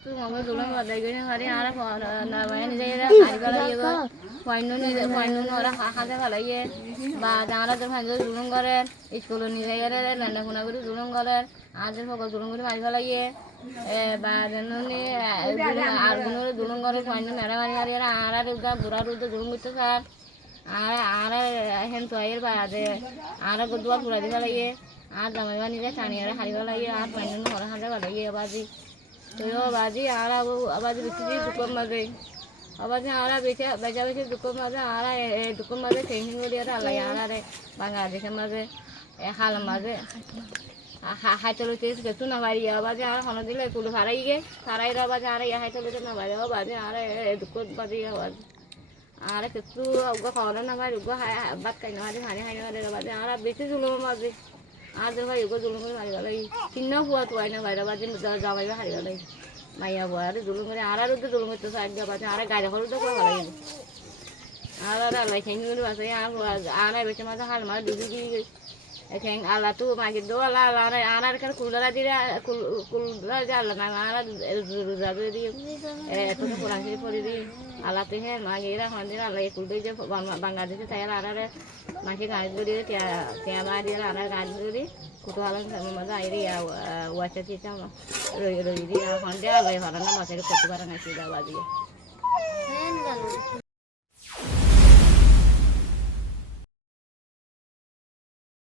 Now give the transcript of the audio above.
তুই মগে দুলন বাদাই গনি হারি আর না মানে নিজে হারি গলা ইয়ে পয়নু নিজে পয়নু ওরা হাতে ভালাইয়ে বা জানা তো ভাই দুলন করে স্কুল নিজে গেলে নানা কোনা করে দুলন করে আজের ফক দুলন করে মারি ভালাইয়ে বা জানি আর গুনো দুলন করে পয়নু মেরা মারি মারি আর আর উদা বুড়া রুদ দুলন করতে স্যার আর আর হেন তো আইর বা আদে আর গুদুয়া পুরা দি ভালাইয়ে আর জামাই বা নিজে টানিয়ে হারি ভালাইয়ে আর পয়নু ওরা হাতে ভালাইয়ে বাজি তো বাজি আর আবাজি বিক্রি দুকম মাঝে আবাজি আর বেচা বেচা বেচে দুকম মাঝে আর দুকম মাঝে টেনশন করে আর আলাই আর বাংলাদেশের মাঝে হাল মাঝে হাইতলতে গেছু না বাড়ি আবাজি আর হন দিলে কুল হারাই গে হারাই আবাজি আর হাইতলতে না বাড়ি আবাজি আর দুকম বাজি আবাজ আর কিছু খাওয়ানো না বাড়ি ভাত খাই না হারি হারি হারি আবাজি আর বেশি জুলুম মাঝে আর ভাই ওগো জুলুম করে মারি গেল কিন্ন হুয়া তো না বাইরে বাজি জামাই হারি গেল মাইয়া বুয়া আর জুলুম করে আর জুলুম করতে সাইড বাজে আর গাড়ি হল তো করে ভালো আর আল্লাহ খেয়ে নিয়ে বাসে আর বেশি মাঝে হাল মার ডুবি দিয়ে এখান আল্লাহ তো মাকে দো আল্লাহ আর এখানে কুলরা দিয়ে কুলরা যে আল্লাহ না আর রোজা দিয়ে দিয়ে এত কোরআন শরীফ পড়ে দিয়ে আল্লাহ তো হ্যাঁ মাকে এরা হন দিয়ে আল্লাহ কুল দিয়ে যে বাংলাদেশে তাই আর মাকে গাড়ি ধরে ক্যামেরা দিয়ে আর গাড়ি ধরে কুতুহালাম মাঝে আইরে ওয়াচা চিতা রই রই দিয়ে হন দিয়ে আল্লাহ ভালো না বাসে করতে পারে না কি দাবা দিয়ে